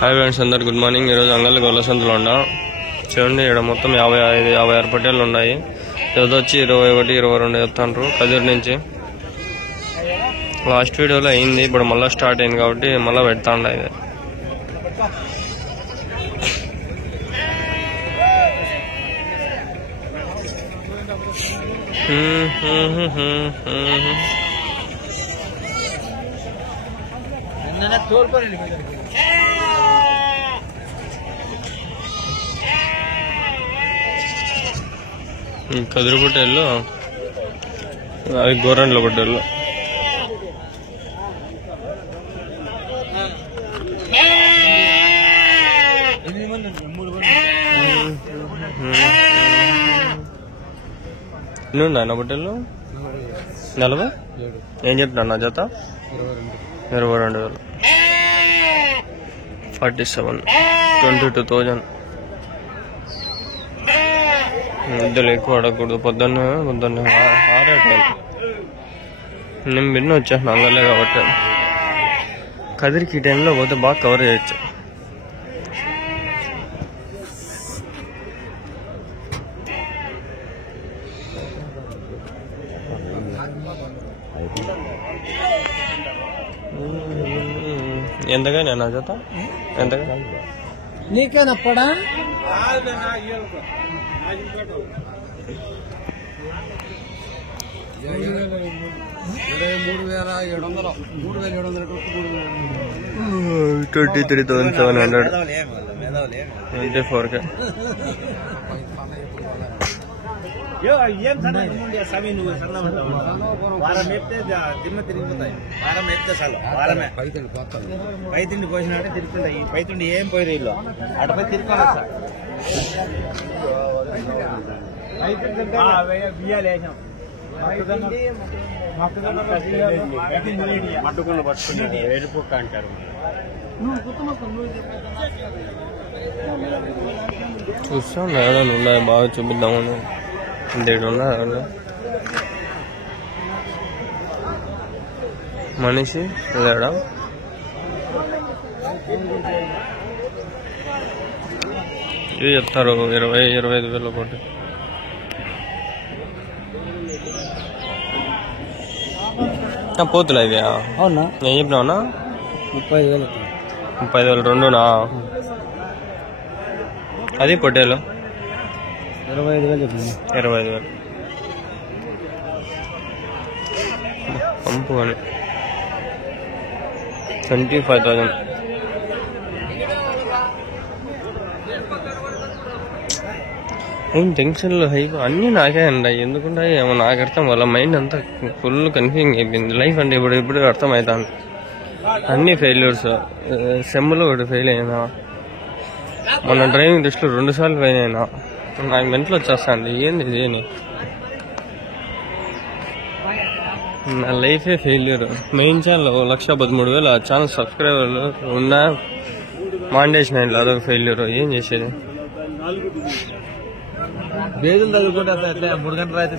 Hi friends, అందరు good morning. ఈరోజు అంగళ్ళ గొల్ల సంతలో ఉన్నా. చూడండి, ఇక్కడ మొత్తం 55-56 పట్టేళ్ళు ఉన్నాయి. ఈరోజు వచ్చి 21, 22 చెప్తాండ్రు కదిరి నుంచి. లాస్ట్ వీడియోలో అయింది, ఇప్పుడు మళ్ళీ స్టార్ట్ అయింది కాబట్టి మళ్ళీ పెడతాండ. ఇది కదిరి పొట్టేళ్ళు, అవి గోరంట్ల పొట్టేళ్ళు. ఎన్ని ఉన్నాయి నా పొట్టేళ్ళు? 40. ఏం చెప్తున్నా నా జత? 22,000. 47, 22,000. ఇద్దరు ఎక్కువ అడగకూడదు. పొద్దున్నే ఆరేటాను. నేను విన్న వచ్చేసిన అంగలే కాబట్టి కదిరికి ఈ టైంలో పోతే బాగా కవర్ చేయొచ్చు. ఎంతగా నా జత? ఎంతగా నీకేనప్పడా? 23,700. 24K. ఏం సమీ నువ్వు సన్నమంటావు. వారం మేపితే దిమ్మ తిరిగిపోతాయి. వారం మేపితే చాలు. వారమే పైతిండి పోసినట్టే తిరుగుతుంటాయి. పైతిండి ఏం పోయి ఇల్లు అటుపై తిరుగుతాను. బియ్యాలు వేసాం, మట్టుకుని పట్టుకుని ఏడుపుక్క అంటారు. చూస్తాం ఎవరైనా ఉన్నాయి, బాగా చూపిద్దామని. ఇంతేడు ఉన్నా మనిషి లేడా? ఇవి చెప్తారు 20-25,000 ఒకటి. పోతులే ఇవి. అవునా? నేను చెప్పినావునా? 30,000. 30,000 రెండునా? అది పొట్టేలు 25,000 చెప్పింది. 25,000 పంపు అని 25,000. ఏం టెన్షన్లు హై అన్నీ నాకే అండి. ఎందుకుంటాయి ఏమో నాకు అర్థం. వాళ్ళ మైండ్ అంతా ఫుల్ కన్ఫ్యూజింగ్ అయిపోయింది. లైఫ్ అంటే ఇప్పుడు అర్థమవుతాను. అన్నీ ఫెయిల్యూర్స్. సెమ్లో ఒకటి ఫెయిల్ అయినా, మొన్న డ్రైవింగ్ టెస్ట్లో 2 సార్లు ఫెయిల్ అయినా. నాకు మెంటల్ వచ్చేస్తాండి. ఏంది ఇదేని? నా లైఫే ఫెయిల్యూర్. మెయిన్ ఛానల్ 1,13,000 ఆ ఛానల్ సబ్స్క్రైబర్లు ఉన్నా మాండేషన్ అయింది. అదొక ఫెయిల్యూర్. ఏం చేసేది? బేదులు తగ్గుకుంటే అట్లా 3 గంటలు అయితే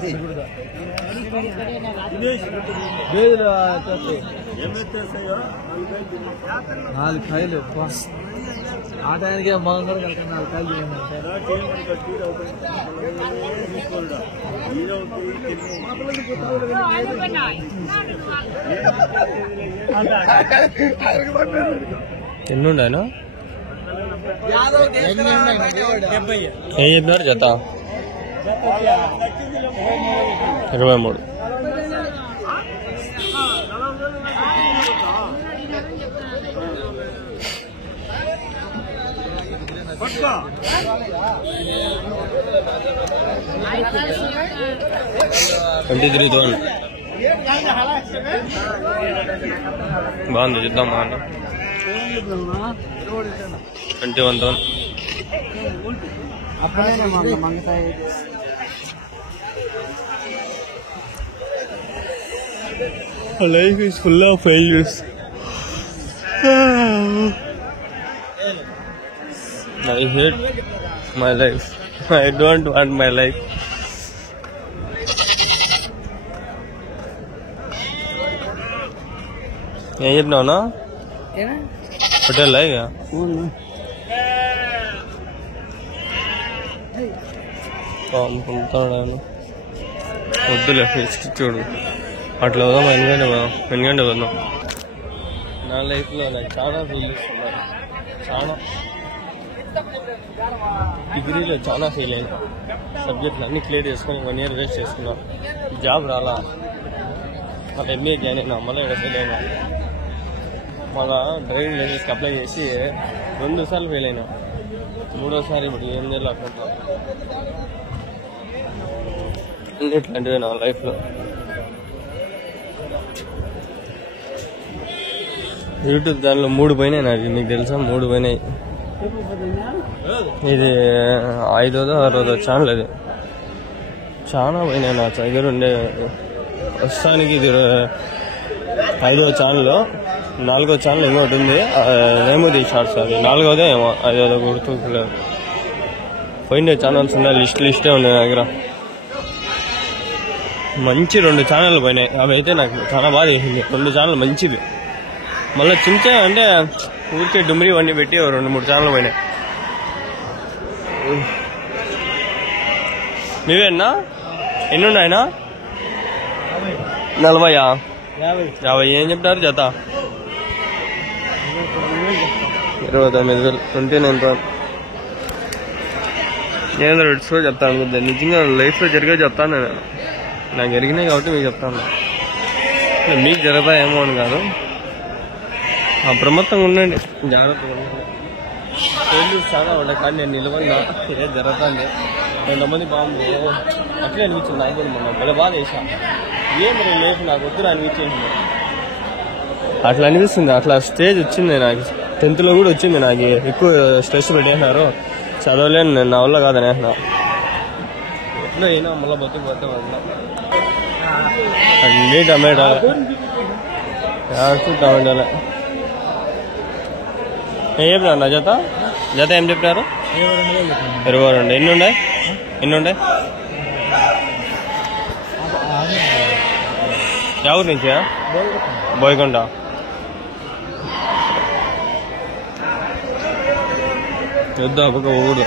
బేదులు 4 కాయలు ఆ టైంకే మగం కూడా కలిసి 4 కాయలు ఎన్నుండే ఆయన? ఏం చెప్పినారు జత? 23. బాగుంది, చూద్దామా అన్న. 21,000. Life is full of failures. I hate my life. I don't want my life. ఏం చెప్పినావునా? హోటల్ ఇక పంపుతాడు వద్దులే చూడు అట్లా వదాం ఎందుకంటే వద్దాం. నా లైఫ్లో నాకు చాలా ఫీల్ ఇస్తున్నారు, చాలా డిగ్రీలో చాలా ఫెయిల్ అయ్యాను. సబ్జెక్టులు అన్నీ క్లియర్ చేసుకొని 1 year వేస్ట్ చేసుకున్నా. జాబ్ రాలా, మళ్ళీ MBA జాయిన్ అయినా, మళ్ళీ ఇక్కడ ఫెయిల్ అయినా. మళ్ళా డ్రైవింగ్ లైసెన్స్కి అప్లై చేసి 2 సార్లు ఫెయిల్ అయినా. 3వసారి ఇప్పుడు ఏం చేయాలి అనుకుంటా. ఇట్లాంటివి నా లైఫ్లో. యూట్యూబ్ దానిలో 3 పోయినాయి నాకు, మీకు తెలుసా? 3 పోయినాయి. ఇది 5వ 6వ ఛానల్. అది చాలా పోయినాయి నా దగ్గర ఉండే. ప్రస్తుతానికి ఇది 5వ ఛానల్. 4వ ఛానల్ ఇంకోటి ఉంది, రేమోది షార్ట్స్. అది 4వదే ఏమో, అది గుర్తులేదు. పోయిండే ఛానల్స్ ఉన్నాయి, లిస్టే ఉంది నా దగ్గర. మంచి 2 ఛానళ్ళు పోయినాయి. అవి అయితే నాకు చాలా బాగా చేసింది. 2 ఛానల్ మంచివి. మళ్ళీ చించా అంటే ఊరికే డుమ్రీ వన్నీ పెట్టి 2-3 ఛానల్ పోయినాయి. మీవేనా? ఎన్ని ఉన్నాయనా? 40? 50. ఏం చెప్తారు జత? 29,000. 29,000. నేను రెడ్స్లో చెప్తాను అనుకుంటా. నిజంగా లైఫ్లో జరిగే చెప్తాను నేను. నాకు జరిగినాయి కాబట్టి మీకు చెప్తాను. మీకు జరుగుతాయేమో అని కాదు. అప్రమత్తంగా ఉండండి, జాగ్రత్తగా ఉండండి. ఫెయిల్యూర్స్ చాలా ఉంటాయి, కానీ నేను నిలవగా ఇదే జరుగుతుంది. కొంతమంది బాంబు అట్లే అనిపించింది నాకు కూడా. మొన్న భలే బాధ చేసా. ఏం లైఫ్ నాకు వద్దు అనిపించేసింది. అట్లా అనిపిస్తుంది. అట్లా స్టేజ్ వచ్చింది నాకు. 10th లో కూడా వచ్చింది నాకు. ఎక్కువ స్ట్రెస్ పెట్టేసినారు, చదవలేను నేను, నా వల్ల కాదని వేసినా. ఎట్లా అయినా మళ్ళీ బతుకుపోతే అన్నీ టమాటా టమాటాలే. ఏం చెప్పినారు నా జత? ఏం చెప్పినారు? 22. ఎన్ని ఉన్నాయి? ఎవరి నుంచి? బోయకొండ. పెద్ద ఒక ఊరు.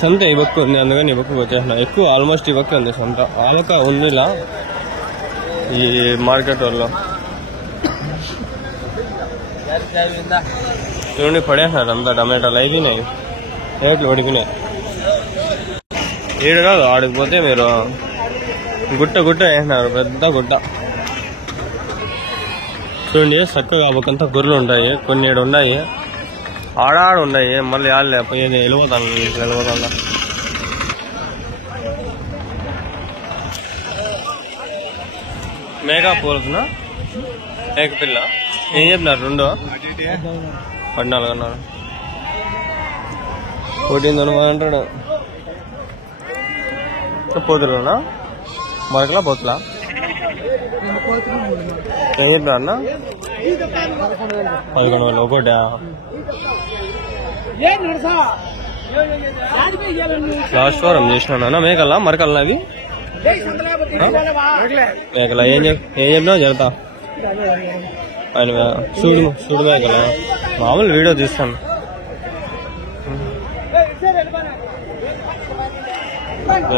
సంత ఈ పక్క ఉంది, అందుకని ఈ పక్కకు వచ్చేసిన. ఎక్కువ ఆల్మోస్ట్ ఈ పక్క ఉంది సంత. ఆలక ఉందిలా ఈ మార్కెట్ వల్ల. చూడండి పడేసినారు అంతా టమాటాలు. అయిపోయినాయి, రేట్లు ఉడికినాయి. ఈడు కాదు, ఆడికి పోతే మీరు గుట్ట వేసినారు, పెద్ద గుట్ట. చూడండి చక్కగా పక్కంతా గొర్రెలు ఉంటాయి, కొన్ని ఏడు ఉన్నాయి, ఆడాడ ఉన్నాయి. మళ్ళీ ఆడలే పోయేది వెళ్ళిపోతాను. మేఘా పూలకున్నా మేక పిల్ల. ఏం చెప్పినారు? 2 14 అన్నారు. 14,500 పోతున్నా. మరకలా పోతులా ఏం చెప్పినారు అన్న? 11,000 ఒకటి. లాస్ట్ వారం చేసినా మేకల్లా మరకల్లా అవి మేకలా. ఏం చెప్పినావు జరుగుతా? ఆయన చూడు మేకలా. మామూలు వీడియో తీస్తాను.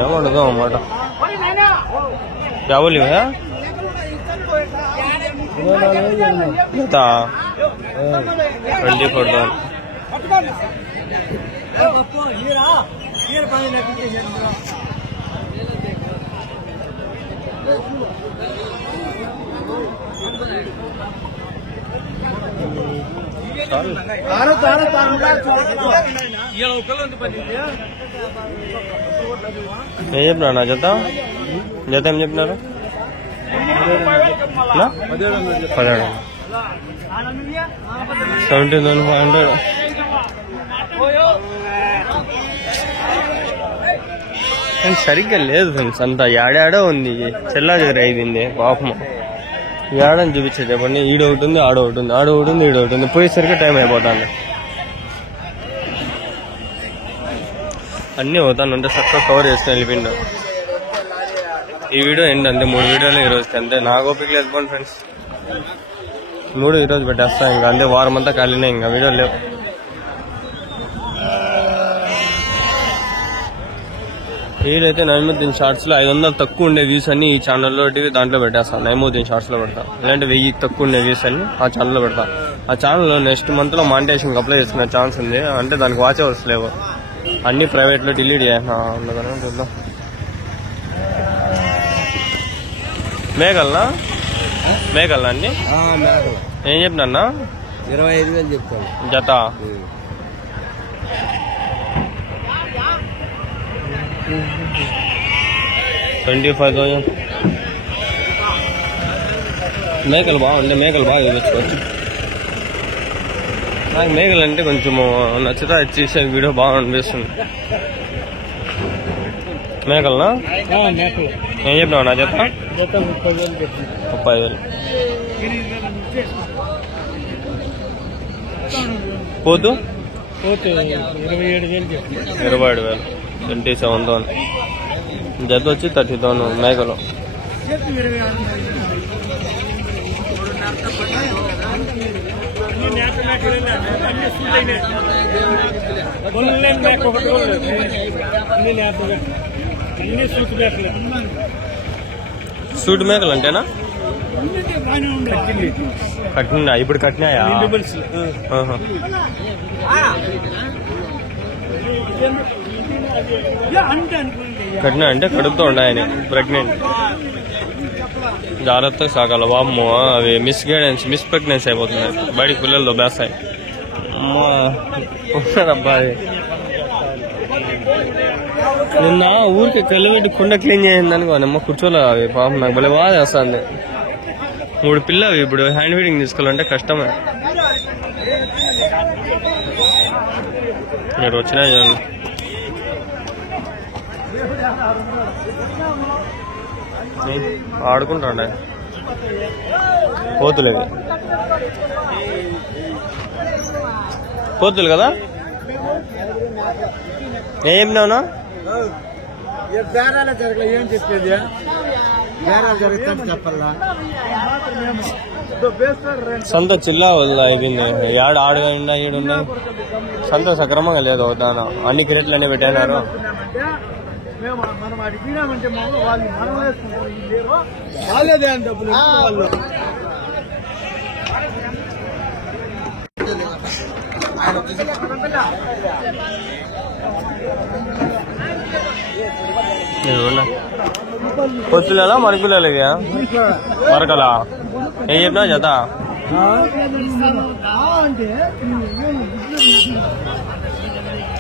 ఏమండదు అన్నమాట. ఎవరు 24,000. ఏం చెప్పినారు నా జత? ఏం చెప్పినారు? 17,500. సరిగ్గా లేదు ఫ్రెండ్స్, అంతా ఏడాడో ఉంది. చెల్లా దగ్గర అయిపోయింది పాపం. ఏడని చూపించే చెప్పండి. ఈడొకటి ఉంది, ఆడొకటి ఉంది, ఈడొకటి ఉంది. పోయేసరికి టైం అయిపోతుంది. అన్నీ పోతాను అంటే చక్కగా కవర్ చేసుకుని వెళ్ళిపోయిండు. ఈ వీడియో ఏంటంటే 3 వీడియోలు ఈ రోజుకి అంతే. నాకు ఓపిక లేదు పోండి ఫ్రెండ్స్, 3 ఈరోజు పెట్టేస్తా. ఇంకా అంతే, వారం అంతా ఖాళీనే, ఇంకా వీడియోలు లేవు. వీలైతే నైముద్దీన్ షార్ట్స్లో 500 తక్కువ ఉండే వ్యూస్ అన్ని ఈ ఛానల్లో దాంట్లో పెట్టేస్తాను. నైముద్దీన్ షార్ట్స్లో పెడతా. ఇలాంటి 1000 తక్కువ ఉండే వ్యూస్ అన్ని ఆ ఛానల్లో పెడతా. ఆ ఛానల్లో నెక్స్ట్ మంత్లో మానిటైజేషన్కి అప్లై చేసుకునే ఛాన్స్ ఉంది. అంటే దానికి వాచ్ అవర్స్ లేవు, అన్ని ప్రైవేట్లో డిలీట్ చేసిన. అందుకని చూద్దాం. మేకల్నా అండి? ఏం చెప్పినా? 25,000 చెప్తాను జత. $25,000. మేకలు బాగుంది, మేకలు బాగా చూపించుకోవచ్చు. నాకు మేకలు అంటే కొంచెము నచ్చుతా, చేసే వీడియో బాగా అనిపిస్తుంది. మేకలనా? ఏం చెప్పినావు నా జత? 30,000. పోతు 27,000. 27,000. జత వచ్చి 30,000 మేకలు. సూట్ మేకలు అంటేనా? కట్టినా? ఇప్పుడు కట్టినాయా? కట్టినా అంటే కడుపుతో ఉన్నాయని. ప్రెగ్నెంట్, జాగ్రత్తగా సాగాలి బాబు. అవి మిస్ ప్రెగ్నెన్సీ అయిపోతున్నాయి, బయటికి పిల్లలు దొబ్బేస్తాయి. అబ్బా, నిన్న ఊరికి కళ్ళబెట్టి కుండ క్లీన్ చేసిందనుకో, అమ్మ కూర్చోలే. అవి పాపం నాకు భలే బాగా చేస్తుంది. 3 పిల్లలు ఇప్పుడు హ్యాండ్ ఫీడింగ్ తీసుకోవాలంటే కష్టమే. మీరు వచ్చినా చూడండి. ఆడుకుంటాండే పోతులేదు. పోతులు కదా? ఏం చెప్పినావునా? బేరాలు జరగలే, ఏం చెప్పేది? బేరాలు జరుగుతా చెప్పాలా? సంత చిల్లా అయిపోయింది. ఆడుగా ఈడున్నాయి. సంత సక్రమంగా లేదు. దాని అన్ని క్రేట్లు అన్ని పెట్టారు. మనం అడిగినామంటే వాళ్ళు మనం వేసుకుంటారు. వాళ్ళదే అని డబ్బులు వాళ్ళు. పొత్తులేనా మరకులేదు? ఇక మరకలా ఏం చెప్పినా జత?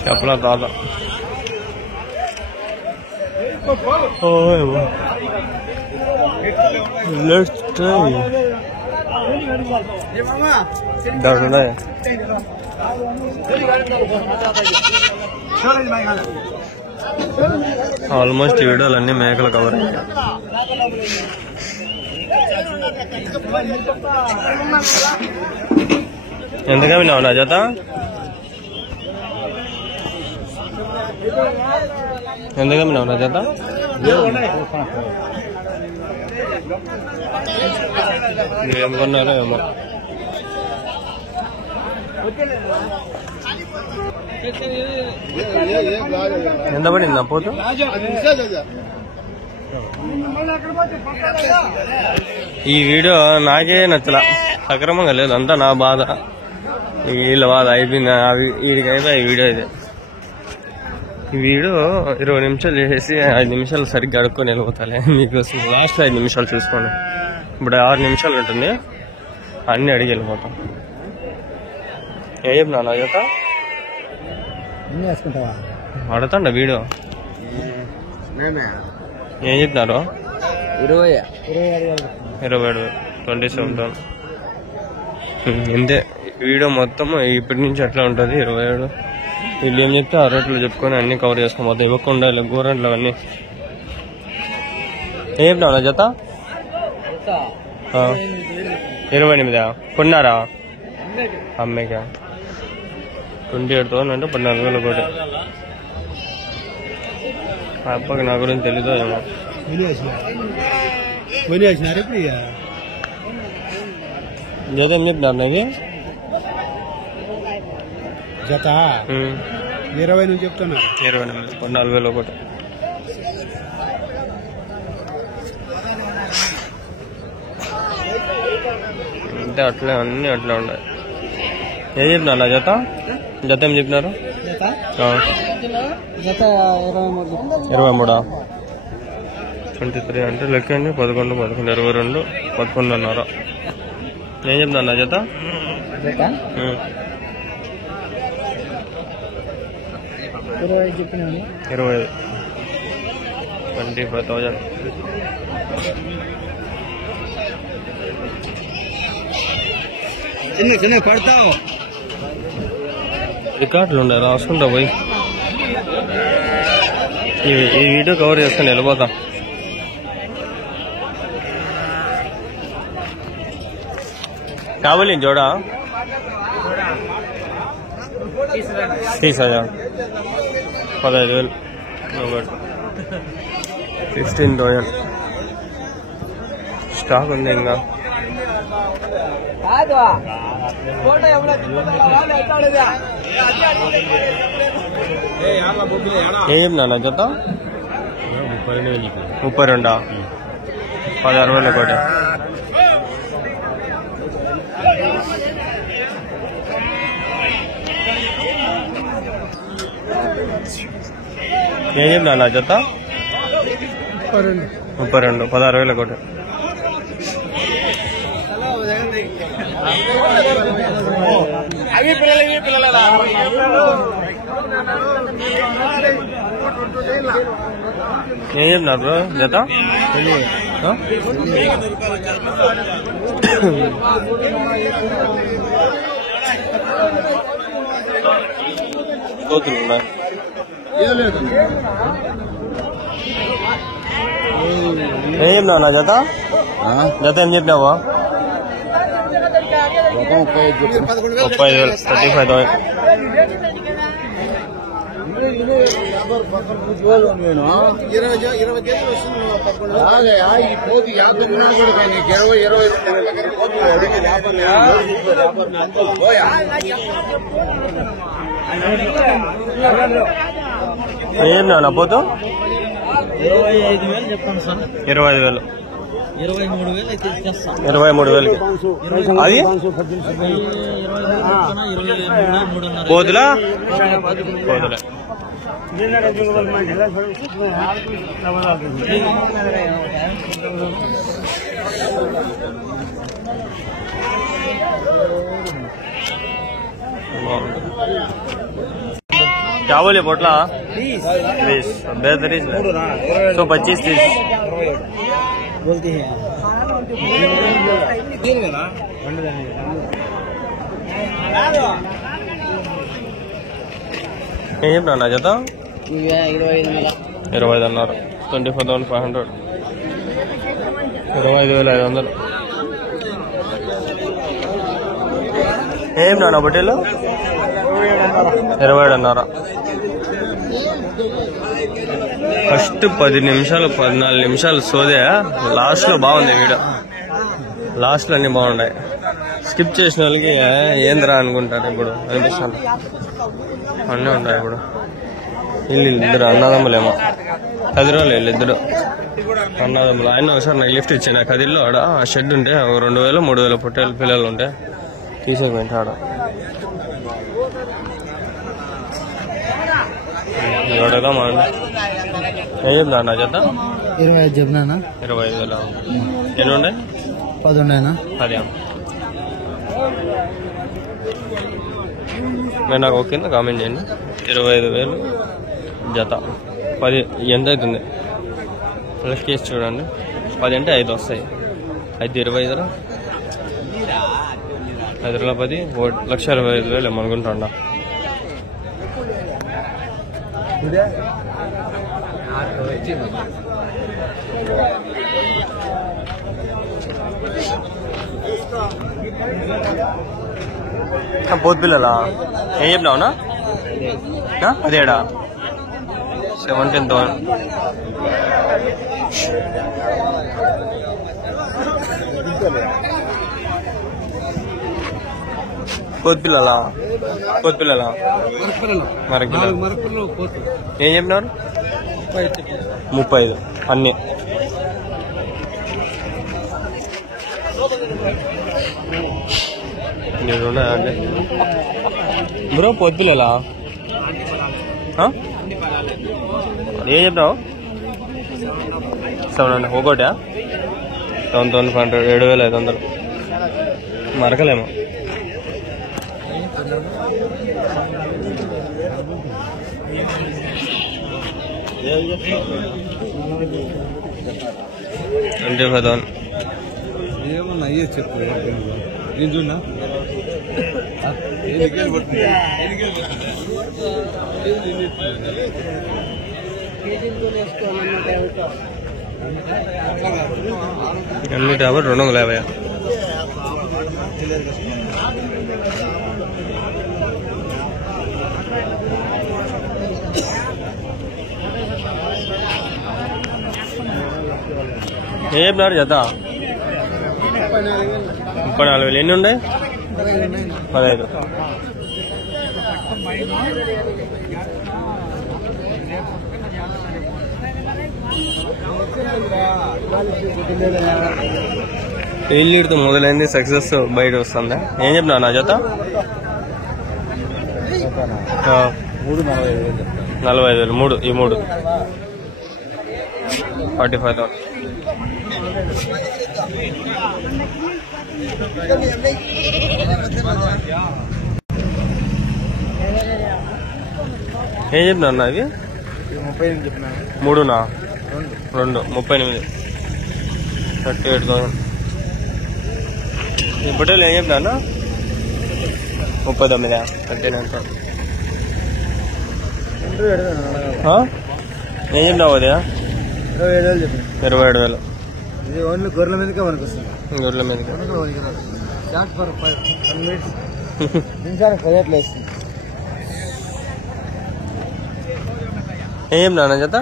చెప్పలా తాత. ఆల్మోస్ట్ వీడియోలన్నీ మేకలు కవర్. ఎంతగా విన్నావు నా జత? ఎంతగా విన్నావు నా జత? మీరేం కొన్నారో ఏమో. ఎంత పడిందా పోతు? ఈ వీడియో నాకే నచ్చలా, సక్రమంగా లేదు. అంతా నా బాధ, వీళ్ళ బాధ అయిపోయింది. వీడికి అయిపోయి ఈ వీడియో ఇది. ఈ వీడియో 20 నిమిషాలు చేసేసి 5 నిమిషాలు సరిగ్గా అడుక్కొని వెళ్ళిపోతాలే. మీకోసం లాస్ట్ 5 నిమిషాలు చూసుకోండి. ఇప్పుడు 6 నిమిషాలు ఉంటుంది, అన్నీ అడిగి వెళ్ళిపోతాం. ఏం చెప్పినా నా జత? అడుగుతాండ వీడియో. ఏం చెప్తున్నారు? 27,000. 27,000 ఇంతే. వీడియో మొత్తం ఇప్పటి నుంచి అట్లా ఉంటుంది. 27. వీళ్ళు ఏం చెప్తే ఆ రేట్లు చెప్పుకొని అన్ని కవర్ చేసుకొని పోతాం. ఇవ్వకుండా గోరెంట్లు అవన్నీ. ఏం చెప్పినావు నా జత? 28. కొన్నారా? అమ్మేకా 28,000 అంటే 14,000 కోటి. ఆ అప్పకి నా గురించి తెలీదో ఏమో. వచ్చినారు ఇప్పుడు ఇక జత ఏం చెప్పినారు నాకు జత 20 నుంచి చెప్తున్నారు 24,000 ఒకటి. అంటే అట్లే అన్నీ అట్లా ఉన్నాయి. ఏం చెప్పినారు జత జత ఏం చెప్పినారు? 23 23 అంటే లెక్కండి 11 11 22 11.5. ఏం చెప్తున్నా జత? 25 25,000. చిన్న పడతావు రికార్డులు ఉన్నాయి రాసుకుంటా పోయి ఈ వీడియో కవర్ చేసుకుని వెళ్ళిపోతా. కాబోలి జోడా 30,000 15,000 16,000 స్టాక్ ఉంది ఇంకా. ఏం నాన్న జత 32 16,000 ఒకటి. ఏం చెప్పినా నా జత 32 16,000 ఒకటి. ఏం చెప్పినారు బ్రో జత? కోతులు ఉన్నాయి. ఏం చెప్పినావు నా జత? జత ఏం చెప్పినావా? 35,000 35,000. ఏం నా పోతు 25,000 చెప్పండి సార్. 25,000 23,000 అది పోతులా పోతులే. क्या बोले पोटला 20 बेहतरीन 125 30 बोलती है ఏం చెప్పినా జత? 25 అన్నారు. 24,500 25,500. ఏం నాన్న బొట్టేలు 27 అన్నారా? ఫస్ట్ 10 నిమిషాలు 14 నిమిషాలు సోదే, లాస్ట్ లో బాగుంది వీడియో. లాస్ట్ లో అన్ని బాగున్నాయి. స్కిప్ చేసిన వాళ్ళకి ఏంద్రా అనుకుంటారు. ఇప్పుడు అనిపిస్తాను అన్నీ ఉంటాయి. ఇప్పుడు వీళ్ళు ఇద్దరు అన్నదమ్ములేమో, కదిరోళ్ళు వీళ్ళిద్దరు అన్నదమ్ములు. ఆయన ఒకసారి నాకు లిఫ్ట్ ఇచ్చాను కదిరిలో. ఆడ ఆ షెడ్ ఉంటే 2,000 3,000 పొట్టేలు పిల్లలు ఉంటే తీసేపోయింది ఆడ. ఎవడగా మా ఏం చెప్తా నా చేత? 25 చెప్పినా 25,000. ఎన్ని ఉండే? 10 ఉన్నాయన్నా. 10. మీరు నాకు ఓకేనా కామెంట్ చేయండి. 25,000 జత 10 ఎంత అవుతుంది లెక్క చేసి చూడండి. 10 అంటే 5 వస్తాయి. 5 25 5 10 1,25,000 ఏమనుకుంటాండా. పోతు పిల్లలా ఏం చెప్పినావునా? 17 17,000 కోతిపిల్లలా కోతిపిల్లలా మరపిల్లలు ఏం చెప్పినారు 35 అన్నీ అంటే బ్రో కోతిపిల్లలా ఏం చెప్పినావు 700 ఒకటా 7,500 7,500 మరకలేమో అంటే పదం ఏమన్నా అయ్యే చెప్పు నేను చూడనా అన్ని టాబర్ 250 ఏం చెప్పినారు జత 34,000 ఎన్ని ఉన్నాయి 15 పెళ్ళిడితో మొదలైంది సక్సెస్ బయట వస్తుందా ఏం చెప్పినా నా జత 45,000 3 ఈ 3 45,000 ఏం చెప్పినా అన్న ఇవి 38 చెప్పినా 3నా 2 38 38,000 ఇప్పటిలో ఏం చెప్పినా అన్న 39 39 ఏం చెప్పినావు అదే 27,000 చెప్పిన 27,000 ఇది ఓన్లీ గొర్రెల మీదకే మనకు వస్తుంది గొర్రెల మీదకి నిమిషానికి 10 వేస్తుంది ఏం చెప్పినా అన్న జత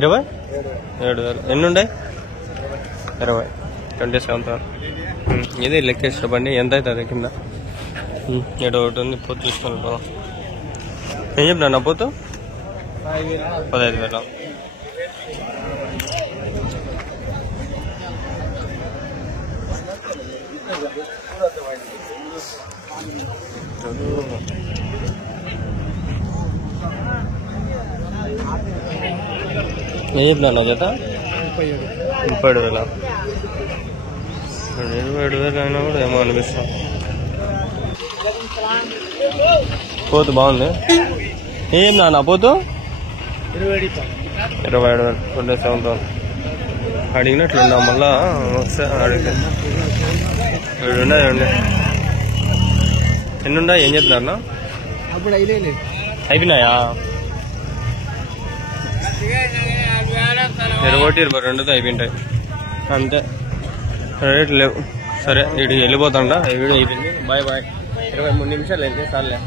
27,000 ఎన్ని ఉన్నాయి 20 27,000 ఇది లెక్కేసిన బండి ఎంత అవుతుంది కింద ఎటు ఒకటి ఉంది పోతు చూసుకొని ఏం చెప్పినా నా పోతు 15,000 ఏం చెప్పినా నా జత 37,000 27,000 అయినా కూడా ఏమో అనిపిస్తుంది పోతు బాగుంది ఏం నా పోతు 27,000 27,000 అడిగినట్లున్నా మళ్ళా ఒకసారి అడిగి 7 ఉన్నాయి ఎన్ని ఉన్నాయి ఏం చెప్తున్నా అప్పుడు అయిపోయినాయా 21 22 అయిపోయింటాయి అంతే రేట్లు లేవు సరే ఇటు వెళ్ళిపోతాండా వీడియో అయిపోయింది బాయ్ 23 నిమిషాలు అయితే చాలే